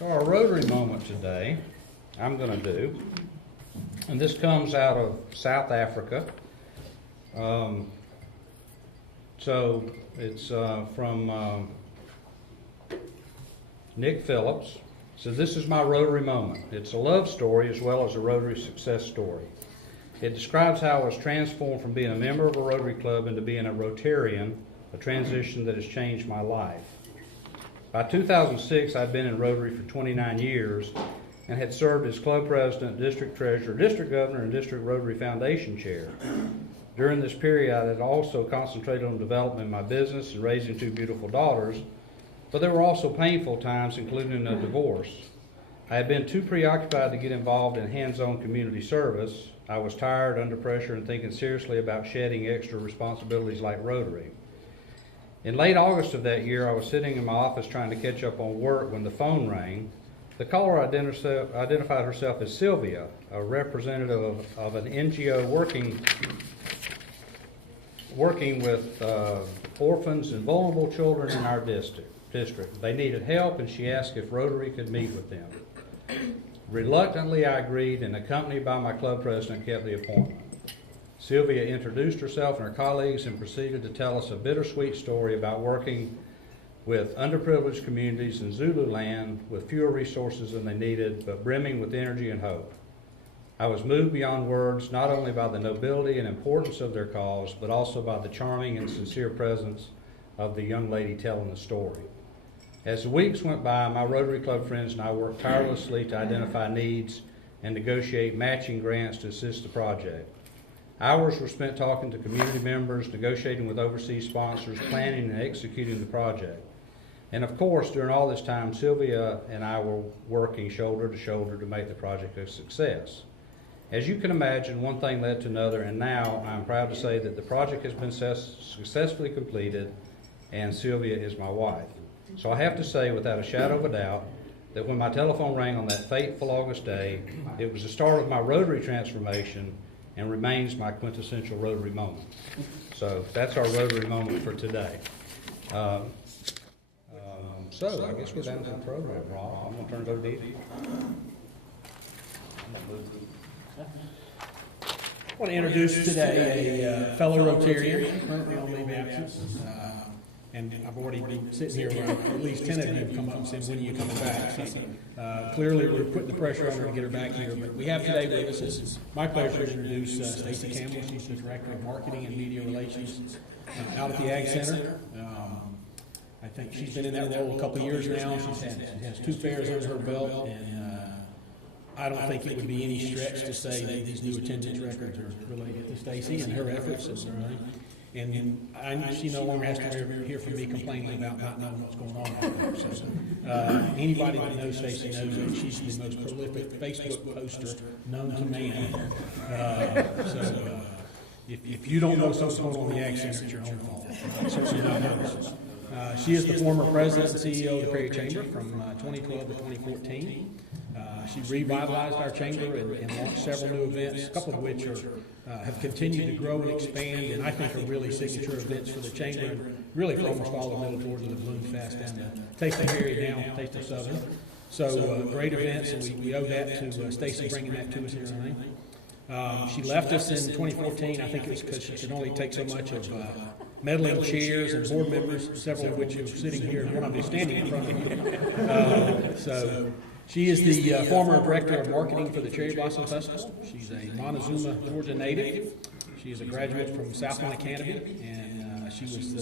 So our Rotary moment today, I'm going to do, and this comes out of South Africa. So it's from Nick Phillips. So this is my Rotary moment. It's a love story as well as a Rotary success story. It describes how I was transformed from being a member of a Rotary club into being a Rotarian, a transition that has changed my life. By 2006, I'd been in Rotary for 29 years and had served as club president, district treasurer, district governor, and district Rotary Foundation chair. During this period, I had also concentrated on developing my business and raising two beautiful daughters, but there were also painful times, including a divorce. I had been too preoccupied to get involved in hands-on community service. I was tired, under pressure, and thinking seriously about shedding extra responsibilities like Rotary. In late August of that year, I was sitting in my office trying to catch up on work when the phone rang. The caller identified herself as Sylvia, a representative of an NGO working with orphans and vulnerable children in our district. They needed help, and she asked if Rotary could meet with them. Reluctantly, I agreed, and accompanied by my club president, kept the appointment. Sylvia introduced herself and her colleagues and proceeded to tell us a bittersweet story about working with underprivileged communities in Zulu land with fewer resources than they needed, but brimming with energy and hope. I was moved beyond words, not only by the nobility and importance of their cause, but also by the charming and sincere presence of the young lady telling the story. As the weeks went by, my Rotary Club friends and I worked tirelessly to identify needs and negotiate matching grants to assist the project. Hours were spent talking to community members, negotiating with overseas sponsors, planning and executing the project. And of course, during all this time, Sylvia and I were working shoulder to shoulder to make the project a success. As you can imagine, one thing led to another, and now I'm proud to say that the project has been successfully completed, and Sylvia is my wife. So I have to say, without a shadow of a doubt, that when my telephone rang on that fateful August day, it was the start of my Rotary transformation and remains my quintessential Rotary moment. So that's our Rotary moment for today. So I guess we're down to the program, Rob. I'm going to turn it over to you. I want to introduce today a fellow Rotarian, currently on leave of absence. And I've already been sitting here where at least 10 of you have come up and said, when are you coming back? So, clearly we're putting the pressure on her to get her back here. But we have today with us, it's my pleasure to introduce Stacy Campbell. She's the Director of Marketing and Media Relations out at the Ag Center. I think she's been in that role a couple of years now. She has 2 fairs under her belt, and I don't think it would be any stretch to say that these new attendance records are related to Stacy and her efforts. And she no longer has to hear from me complaining about not knowing what's going on out there. So anybody that knows Stacy knows that she's the most prolific Facebook poster known to man. If you don't know something's going on in the Ag Center, it's your own fault. Certainly not hers. She is the former president and CEO of the Prairie Chamber from 2012 to 2014. She revitalized our chamber and launched several new events, a couple of which have continued to grow and expand, and I think are really signature events for the chamber, and really for almost all the middle towards the Balloon Fest and the Taste of Harry down, Taste of Southern. So great events, and we owe that to Stacy bringing that to us here tonight. She left us in 2014. I think it was because she could only take so much of meddling chairs and board members, several of which are sitting here, and one of them is standing in front of you. So she is the former Director of Marketing for the Cherry Blossom Festival. She's a Montezuma, Georgia native. She is a graduate from Southland Academy, and she was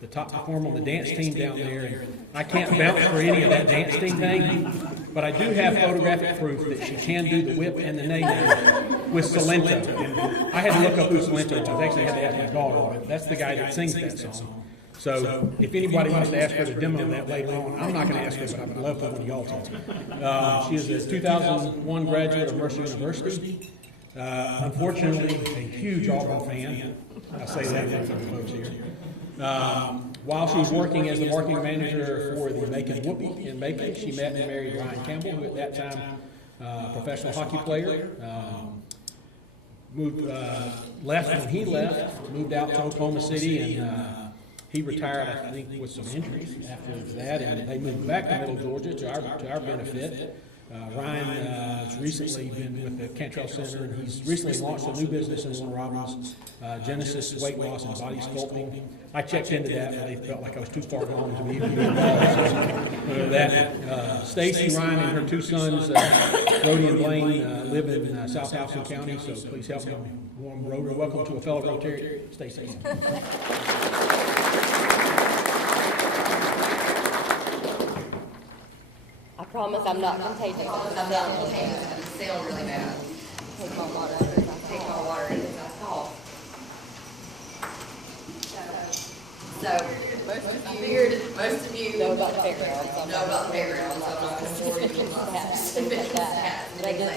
the top performer on the dance team down there. And I can't vouch for any of that dance team thing, but I do have photographic proof that she can do the whip and the nay-nay with Salento. And I had to look up who Salento was. Actually, I had to ask my daughter, but that's the guy that sings that song. So if anybody wants to ask her to demo that later on, I'm not going to ask her, but I would love for one of y'all to. She is a 2001 graduate of Mercer University. Unfortunately, a huge Auburn fan. I say that for the folks here. While she was working as the marketing manager for the Macon Whoopie in Macon, she met and married Ryan Campbell, who at that time professional hockey player. Left when he left, moved out to Oklahoma City, and He retired, I think, with some injuries after that, and they moved back to Middle Georgia to our benefit. Ryan has recently been with the Cantrell Center, and he's recently launched a new business in Warner Robins, Genesis Weight Loss and Body Sculpting. I checked into that, but they felt like I was too far gone to be involved. Stacy, Ryan, and her two sons, Brody and Blaine, live in South Houston County, so please help me warm Rotary. Welcome to a fellow Rotarian, Stacy. I promise I'm not contagious. I'm not contagious. I sound really bad. Take my water. Take my water and I cough. So, I figured most of you Know about the fairgrounds. know about the fairgrounds, so I'm not going to bore you with lots of business hats and things like that. But I did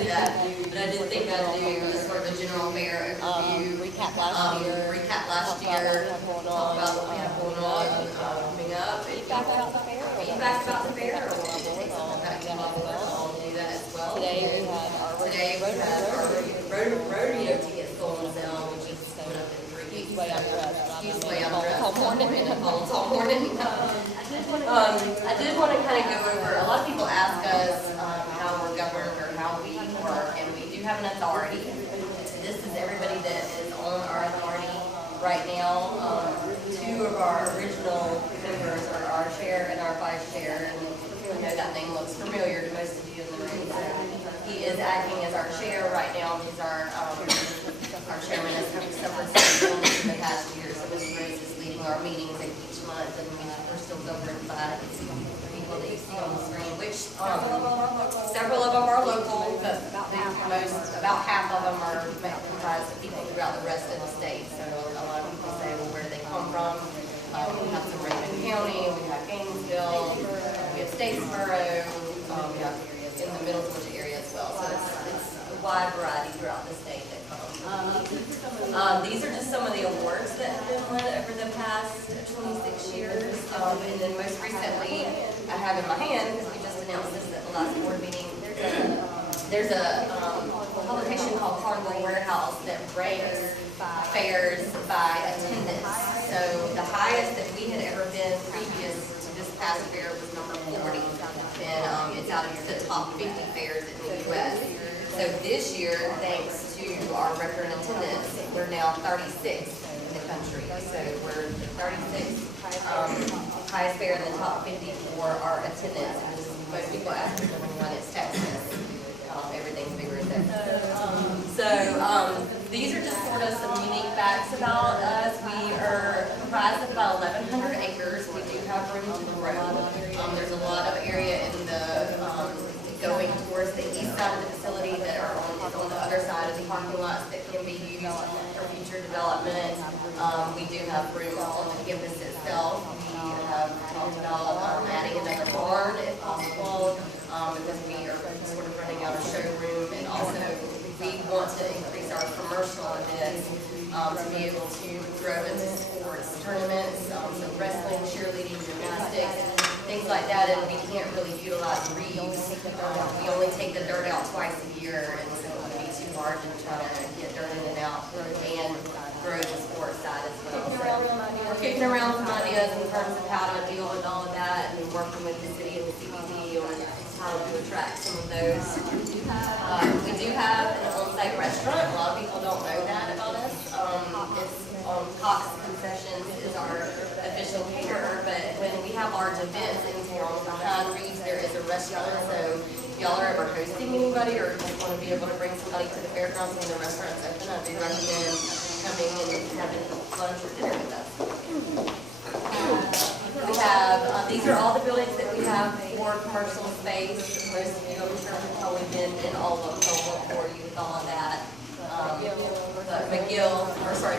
think I'd do sort of a general fair overview. Recap last year. Recap last year. Talk about what we have going on coming up. Feedback about the fair. Feedback about the fair. Or want to take something back to level. I'll do that as well. Today we had our Rotary OT at School and Sale, which is coming up in 3 weeks. way I'm dressed. He's way up dressed. All morning. I did want to kind of go over, a lot of people ask us how we're governed or how we work, and we do have an authority. This is everybody that is on our authority right now. Two of our original members are our chair and our vice chair, and I know that name looks familiar to most of you in the room. So he is acting as our chair right now. He's our chairman has suffered some illness in the past year, so Ms. Rose is leading our meetings each month, and we're still governed by people that you see on the screen, which several of them are local, but about half of them are comprised of people throughout the rest of the state. So a lot of people say, well, where do they come from? We have some Raymond County, we have Gainesville, we have Statesboro, we have in the Middle Georgia area as well. So it's a wide variety throughout the state that come. These are just some of the awards that have been won over the past 26 years. And then most recently, I have in my hand, because we just announced this at the last board meeting, there's a publication called Carnival Warehouse that ranks fairs by attendance. So the highest that we had ever been previous to this past fair was number 40. And it's out of the top 50 fairs in the U.S. So this year, thanks to our record attendance, we're now 36th in the country. So we're the 36th highest fair in the top 50 for our attendance. And most people ask me when it's Texas. Everything's bigger than that. So these are just sort of some unique facts about us. We are comprised of about 1,100 acres. We do have room to grow. There's a lot of area in the going towards the east side of the facility that are on the other side of the parking lots that can be used for future development. We do have room on the campus itself. We have talked about adding another barn if possible, because we are sort of running out of showroom, and also we want to increase our commercial a bit to be able to grow into sports tournaments, so wrestling, cheerleading, gymnastics, things like that, and we can't really utilize reeds. We only take the dirt out twice a year, and so it would be too hard to try to get dirt in and out and grow the sports side as well. We're kicking around some ideas in terms of how to deal with all of that, and working with the city and the CBD on how to attract some of those. We do have an on-site restaurant. A lot of people don't know that about us. Cox Concessions is our official caterer, but when we have large events in town, behind Reeves there is a restaurant. So if y'all are ever hosting anybody or just want to be able to bring somebody to the fairgrounds when the restaurant's open, I do recommend coming and having lunch or dinner with us. We have, these are all the buildings that we have for commercial space. Most of you, I'm sure, have probably been in all of them, so I won't bore you with all of that.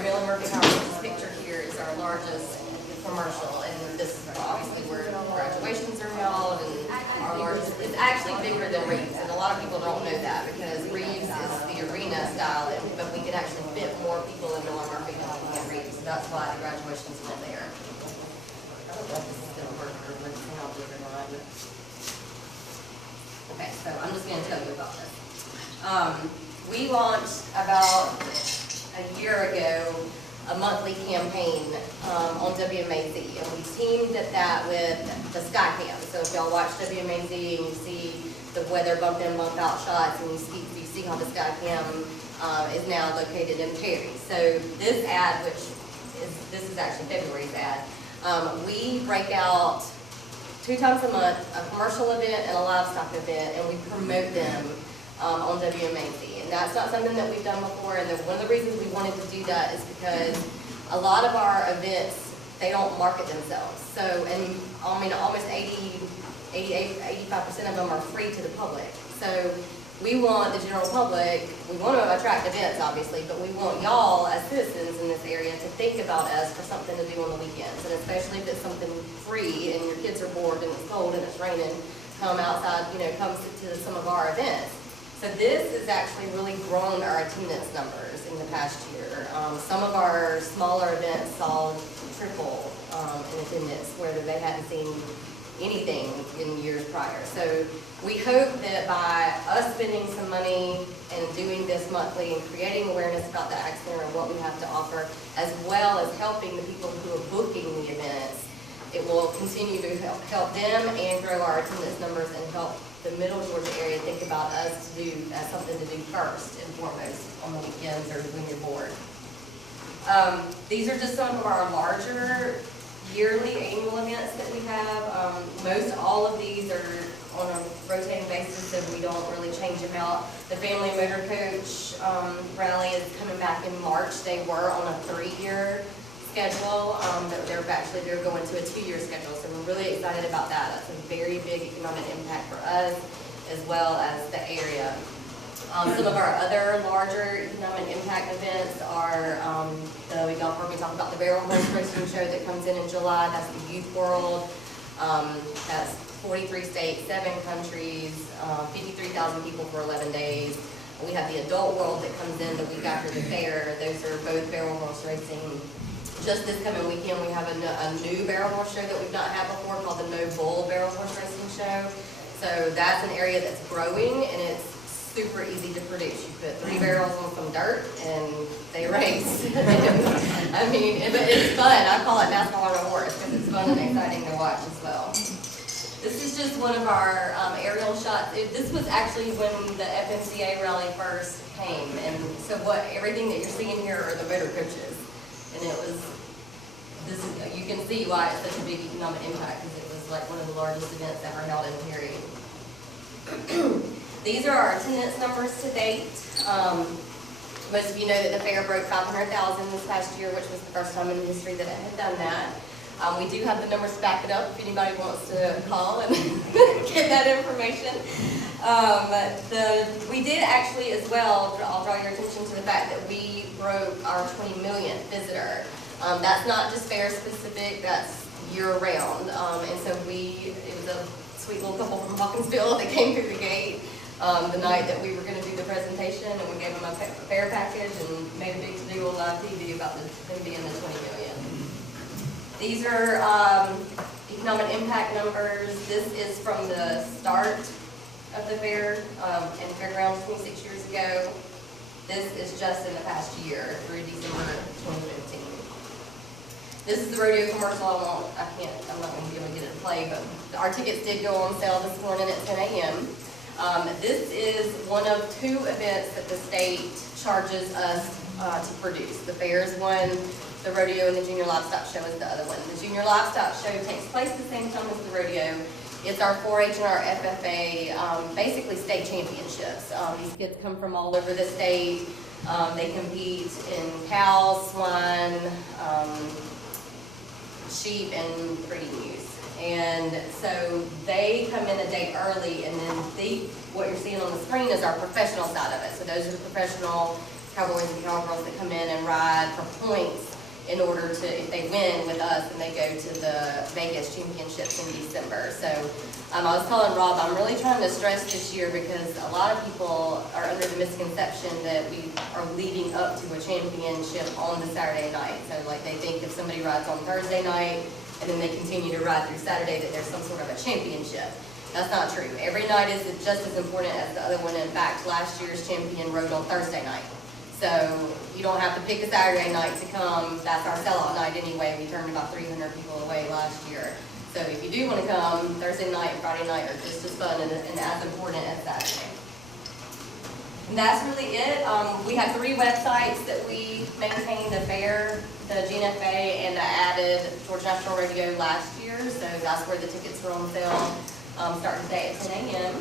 Millen Murphy Power, which is pictured here, is our largest commercial, and this is obviously where graduations are held, and our largest, it's actually bigger than Reeves, and a lot of people don't know that, because Reeves is the arena style, but we can actually fit more people in Millen Murphy than we can Reeves, so that's why the graduation's not there. I don't know if this is going to work, or let's see how big or not. Okay, so I'm just going to tell you about this. We launched about a year ago a monthly campaign on WMAZ, and we teamed that with the Skycam. So if y'all watch WMAZ and you see the weather bump in, bump out shots, and you see how the Skycam is now located in Perry. So this ad, this is actually February's ad, we break out 2 times a month, a commercial event and a livestock event, and we promote them on WMAZ. And that's not something that we've done before, and one of the reasons we wanted to do that is because a lot of our events, they don't market themselves. So, and I mean, almost 85% of them are free to the public. So we want the general public, we want to attract events, obviously, but we want y'all as citizens in this area to think about us for something to do on the weekends. And especially if it's something free and your kids are bored and it's cold and it's raining, come outside, come to some of our events. So this has actually really grown our attendance numbers in the past year. Some of our smaller events saw triple in attendance, where they hadn't seen anything in years prior. So we hope that by us spending some money and doing this monthly and creating awareness about the Ag Center and what we have to offer, as well as helping the people who are booking the events, it will continue to help them and grow our attendance numbers and help the Middle Georgia area think about us to do as something to do first and foremost on the weekends or when you're bored. These are just some of our larger yearly annual events that we have. Most all of these are on a rotating basis, so we don't really change them out. The Family Motor Coach Rally is coming back in March. They were on a 3-year schedule, but they're going to a 2-year schedule, so we're really excited about that. That's a very big economic impact for us as well as the area. Some of our other larger economic impact events are we talked about the Barrel Horse Racing Show that comes in July. That's the Youth World. That's 43 states, 7 countries, 53,000 people for 11 days. We have the Adult World that comes in the week after the fair. Those are both barrel horse racing. Just this coming weekend, we have a new barrel horse show that we've not had before called the No Bull Barrel Horse Racing Show. So that's an area that's growing, and it's super easy to produce. You put 3 barrels on some dirt and they race. I mean, but it's fun. I call it NASCAR on a horse because it's fun and exciting to watch as well. This is just one of our aerial shots. This was actually when the FMCA rally first came, and so everything that you're seeing here are the motor coaches, and you can see why it's such a big economic impact, because it was like one of the largest events ever held in Perry. These are our attendance numbers to date. Most of you know that the fair broke 500,000 this past year, which was the first time in history that it had done that. We do have the numbers to back it up if anybody wants to call and get that information. We did actually as well, I'll draw your attention to the fact that we broke our 20 millionth visitor. That's not just fair specific, that's year round. And so it was a sweet little couple from Hawkinsville that came through the gate the night that we were going to do the presentation, and we gave them a fair package and made a big to-do on live TV about them being the 20 million. These are economic impact numbers. This is from the start of the fair in Fairgrounds 26 years ago. This is just in the past year through December 2015. This is the rodeo commercial. I'm not going to be able to get it to play, but our tickets did go on sale this morning at 10 a.m. This is one of 2 events that the state charges us to produce. The fair is one, the rodeo and the junior livestock show is the other one. The junior livestock show takes place at the same time as the rodeo. It's our 4-H and our FFA, basically state championships. These kids come from all over the state. They compete in cows, swine, sheep, and breeding ewes. And so they come in a day early, and then what you're seeing on the screen is our professional side of it. So those are the professional cowboys and cowgirls that come in and ride for points in order to, if they win with us, and they go to the Vegas championships in December. So I was telling Rob, I'm really trying to stress this year because a lot of people are under the misconception that we are leading up to a championship on the Saturday night. So like they think if somebody rides on Thursday night and then they continue to ride through Saturday that there's some sort of a championship. That's not true. Every night is just as important as the other one. In fact, last year's champion rode on Thursday night. So you don't have to pick a Saturday night to come. That's our sellout night anyway. We turned about 300 people away last year. So if you do want to come, Thursday night and Friday night are just as fun and as important as Saturday. And that's really it. We have 3 websites that we maintain: the fair, the GNFA, and I added Georgia National Radio last year. So that's where the tickets are on sale, starting today at 10 a.m.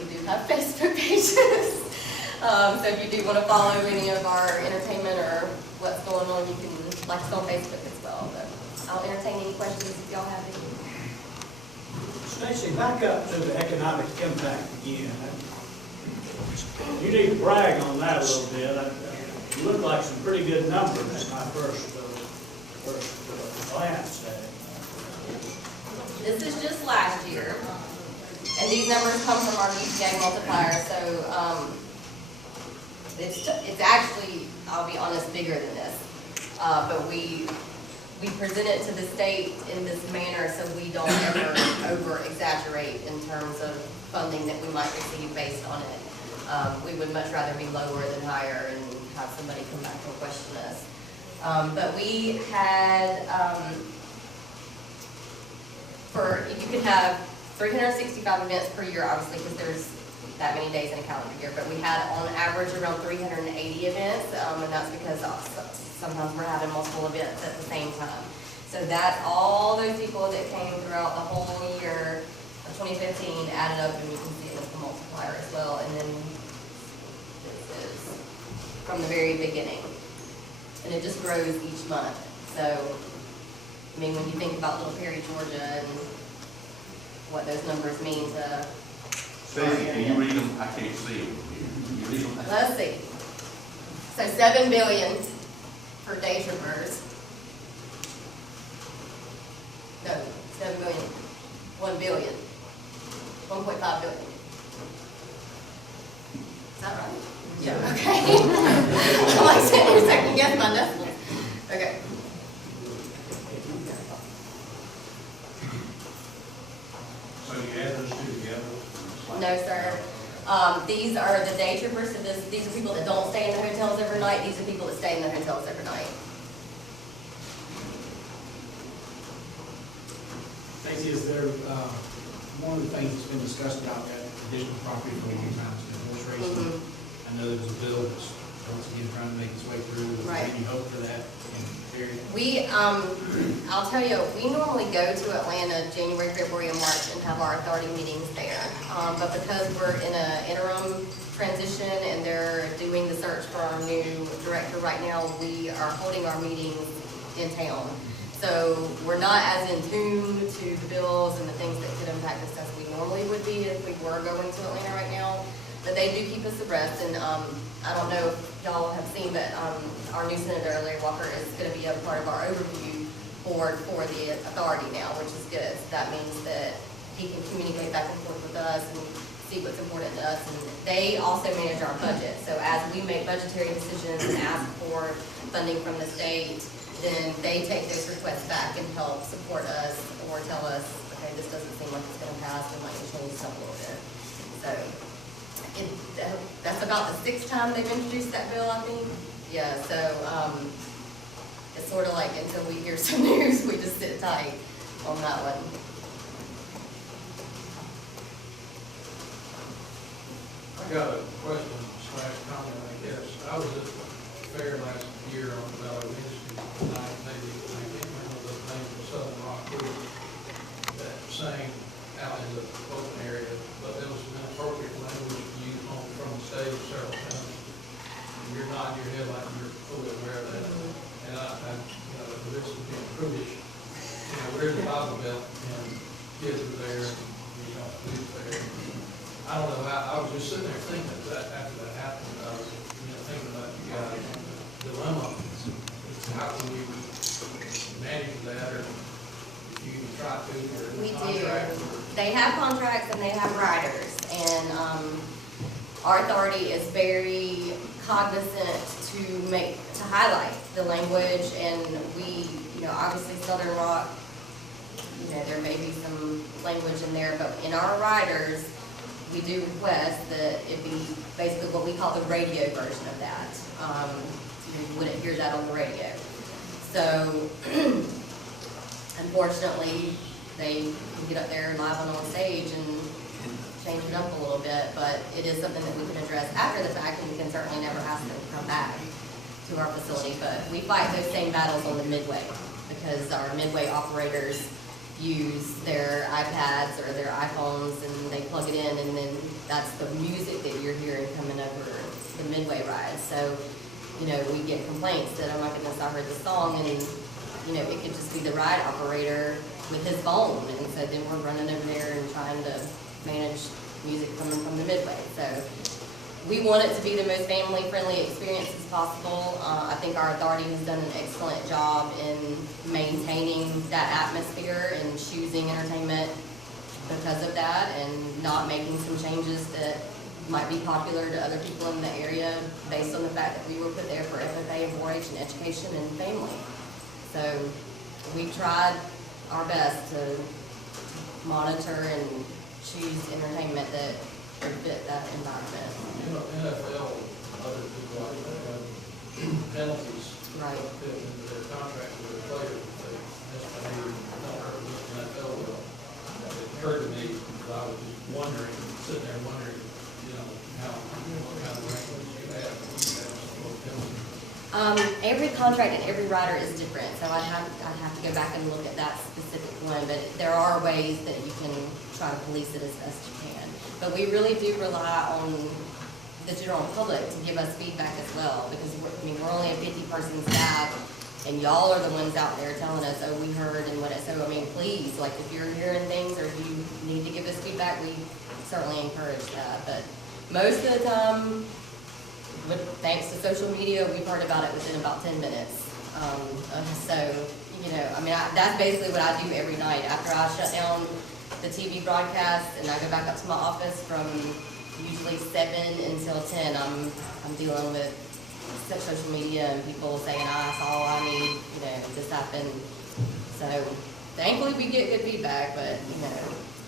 We do have Facebook pages. So if you do want to follow any of our entertainment or what's going on, you can like us on Facebook as well. But I'll entertain any questions if y'all have any. Stacy, back up to the economic impact again. You need to brag on that a little bit. You look like some pretty good numbers at my first glance at it. This is just last year, and these numbers come from our UTA multiplier. So it's actually, I'll be honest, bigger than this. But we present it to the state in this manner so we don't ever over-exaggerate in terms of funding that we might receive based on it. We would much rather be lower than higher and have somebody come back and question us. But we had, you could have 365 events per year, obviously, because there's that many days in a calendar year, but we had on average around 380 events, and that's because sometimes we're having multiple events at the same time. So that's all those people that came throughout the whole year of 2015 added up, and you can see it with the multiplier as well. And then this is from the very beginning, and it just grows each month. So, I mean, when you think about Little Perry, Georgia, and what those numbers mean to. Stacy, can you read them? I can't see them. Can you read them? Let's see. So 7 billion for day trippers. No, 7 million. 1 billion. 1.5 billion. Is that right? Yeah. Okay. I'm like sitting here second guessing my decimals. Okay. So you add those two together? No, sir. These are the day trippers. So these are people that don't stay in the hotels every night. These are people that stay in the hotels every night. Stacey, is there, one of the things that's been discussed about that additional property for a long time has been horse racing. I know there was a bill that's once again trying to make its way through. Right. Any hope for that in the area? We, I'll tell you, we normally go to Atlanta January, February, and March and have our authority meetings there. But because we're in an interim transition and they're doing the search for our new director right now, we are holding our meetings in town. So we're not as in tune to the bills and the things that could impact us as we normally would be if we were going to Atlanta right now. But they do keep us abreast, and I don't know if y'all have seen, but our new Senator, Larry Walker, is going to be a part of our overview board for the authority now, which is good. So that means that he can communicate back and forth with us and see what's important to us. And they also manage our budget. So as we make budgetary decisions and ask for funding from the state, then they take those requests back and help support us or tell us, okay, this doesn't seem like it's going to pass, we might change something a little bit. So that's about the 6th time they've introduced that bill, I think. Yeah, so it's sort of like until we hear some news, we just sit tight on that one. I got a question / comment, I guess. I was at the fair last year on the Valley Wednesday night, maybe, I can't remember the name of Southern Rock Group that sang out in the open area, but there was some inappropriate language used from the stage several times. And you're nodding your head like you're fully aware of that. And the risk of being prudish. We're in the Bible Belt and kids are there and we don't live there. I don't know, I was just sitting there thinking that after that happened, I was thinking about you guys, the dilemma. How can you manage that, or if you can try to, or We contract? do. They have contracts and they have riders, and our authority is very cognizant to highlight the language, and we, obviously Southern Rock, there may be some language in there, but in our riders, we do request that it be basically what we call the radio version of that. You wouldn't hear that on the radio. So, unfortunately, they can get up there live and on stage and change it up a little bit, but it is something that we can address after the fact, and we can certainly never ask them to come back to our facility. But we fight those same battles on the midway, because our midway operators use their iPads or their iPhones and they plug it in, and then that's the music that you're hearing coming over the midway ride. So, you know, we get complaints that, oh my goodness, I heard the song, and, you know, it could just be the ride operator with his phone, and so then we're running over there and trying to manage music coming from the midway. So we want it to be the most family-friendly experience as possible. I think our authority has done an excellent job in maintaining that atmosphere and choosing entertainment because of that, and not making some changes that might be popular to other people in the area based on the fact that we were put there for FFA and 4-H and education and family. So we've tried our best to monitor and choose entertainment that would fit that environment. You know, NFL, other people like that have penalties. Right. Built into their contract with their players if they misbehave, not hurt the NFL will. It occurred to me, that I was just wondering, sitting there wondering, you know, what kind of rankings you have. Every contract and every rider is different, so I'd have to go back and look at that specific one, but there are ways that you can try to police it as best you can. But we really do rely on the general public to give us feedback as well, because we're only a 50-person staff, and y'all are the ones out there telling us, oh, we heard and what it, so I mean, please, like, if you're hearing things or if you need to give us feedback, we certainly encourage that. But most of the time, thanks to social media, we've heard about it within about 10 minutes. So, you know, I mean, that's basically what I do every night. After I shut down the TV broadcast and I go back up to my office from usually 7 until 10, I'm dealing with social media and people saying, I saw, I need, you know, this happened. So, thankfully we get good feedback, but, you know,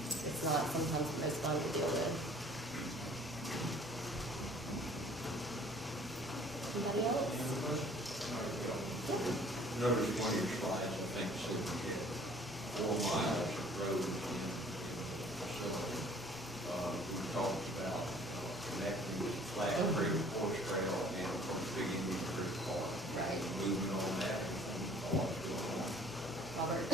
it's not sometimes the most fun to deal with. Anybody else? Notice one of your slides, I think, said we had 4 miles of road in the facility. We were talking about connecting with Flat Creek, Horse Trail, and of course, Big Indian Creek Park. Right. Moving on that, Robert?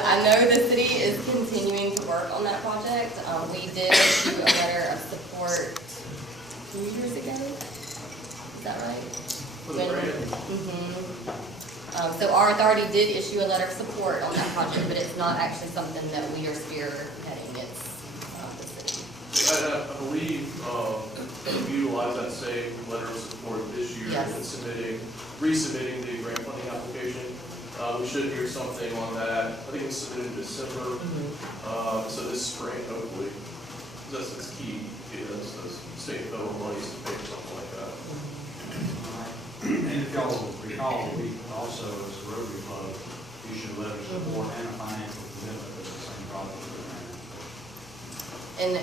I know the city is continuing to work on that project. We did issue a letter of support 2 years ago. Is that right? So our authority did issue a letter of support on that project, but it's not actually something that we are spearheading. It's the city. I believe we utilize that same letter of support this year Yes. in resubmitting the grant funding application. We should hear something on that. I think it was submitted in December, so this spring, hopefully. That's key, those state and federal monies to pay for something like that. And if y'all recall, we also, as a Rotary Club, issued a letter of support and a financial commitment to the same project. And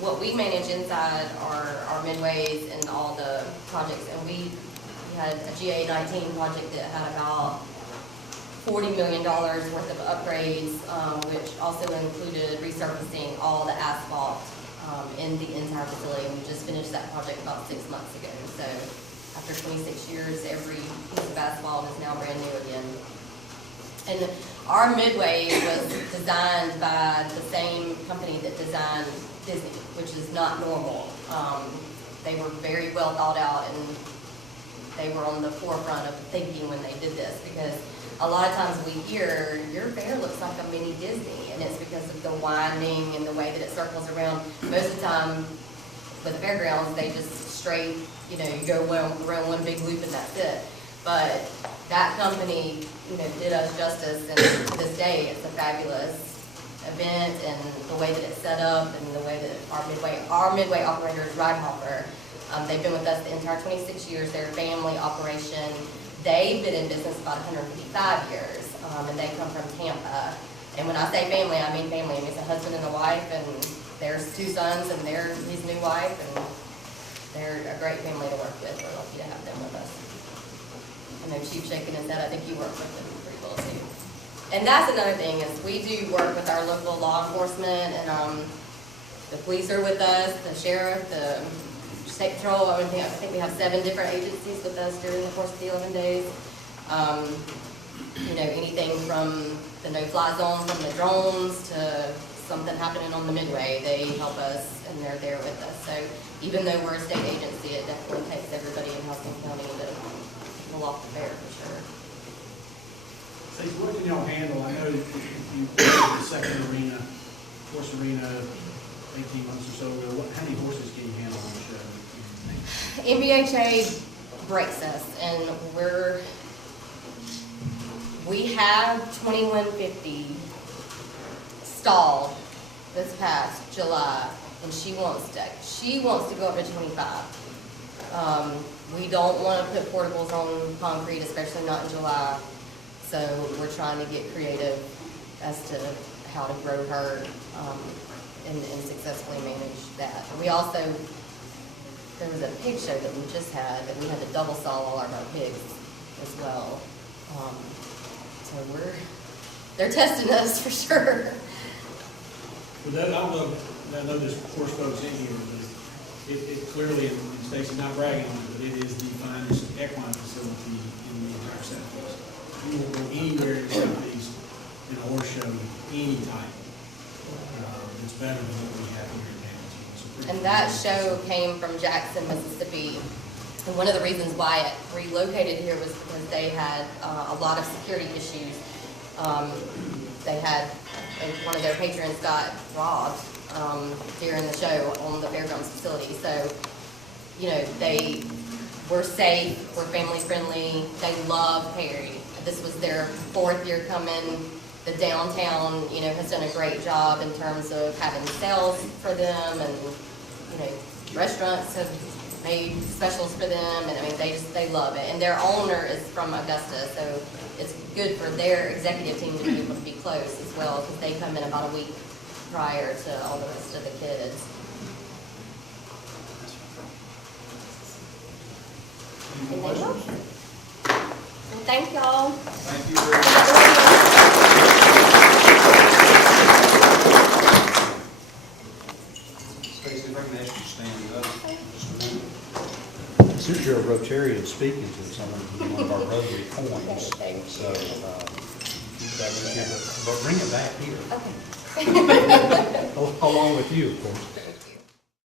what we manage inside our midways and all the projects, and we had a GA19 project that had about $40 million worth of upgrades, which also included resurfacing all the asphalt in the entire facility. We just finished that project about 6 months ago. So after 26 years, every piece of asphalt is now brand new again. And our midway was designed by the same company that designed Disney, which is not normal. They were very well thought out, and they were on the forefront of thinking when they did this, because a lot of times we hear, your fair looks like a mini Disney, and it's because of the winding and the way that it circles around. Most of the time with the fairgrounds, they just straight, you know, you go around one big loop and that's it. But that company, you know, did us justice, and to this day, it's a fabulous event, and the way that it's set up, and the way that our midway operator is Ride Hopper. They've been with us the entire 26 years. They're a family operation. they've been in business about 155 years, and they come from Tampa. And when I say family, I mean family. I mean, it's a husband and a wife, and there's 2 sons, and they're his new wife, and they're a great family to work with. We're lucky to have them with us. I know Chief shaking his head. I think you work with them pretty well too. And that's another thing is we do work with our local law enforcement, and the police are with us, the sheriff, the state patrol. I think we have 7 different agencies with us during the course of the 11 days. You know, anything from the no-fly zone, from the drones to something happening on the midway, they help us and they're there with us. So even though we're a state agency, it definitely takes everybody in Houston County to pull off the fair for sure. Stacey, what can y'all handle? I know you played the second arena, horse arena, 18 months or so ago. How many horses can you handle on the show? NBHA breaks us, and we have 2150 stalled this past July, and she wants to go up to 25. We don't want to put portables on concrete, especially not in July. So we're trying to get creative as to how to grow her and successfully manage that. And we also, there was a pig show that we just had that we had to double saw all of our pigs as well. So they're testing us for sure. Well, that, I know there's horse folks in here, but it clearly, and Stacy not bragging on it, but it is the finest equine facility in the entire Southeast. You won't go anywhere in the Southeast in a horse show, any type. It's better than what we have here in Hamilton. And that show came from Jackson, Mississippi. And one of the reasons why it relocated here was because they had a lot of security issues. They had one of their patrons got robbed during the show on the Fairgrounds facility. So, you know, they were safe, we're family friendly, they love Perry. This was their 4th year coming. The downtown, you know, has done a great job in terms of having sales for them, and, you know, restaurants have made specials for them, and I mean, they love it. And their owner is from Augusta, so it's good for their executive team to be able to be close as well, because they come in about a week prior to all the rest of the kids. Any more questions? Well, thank y'all. Thank you very much. Stacy, if I can ask you to stand up just a minute. Since you're a Rotarian speaking to someone from one of our Rotary coins, Okay, thank so but bring it back here, Okay. along with you, of course.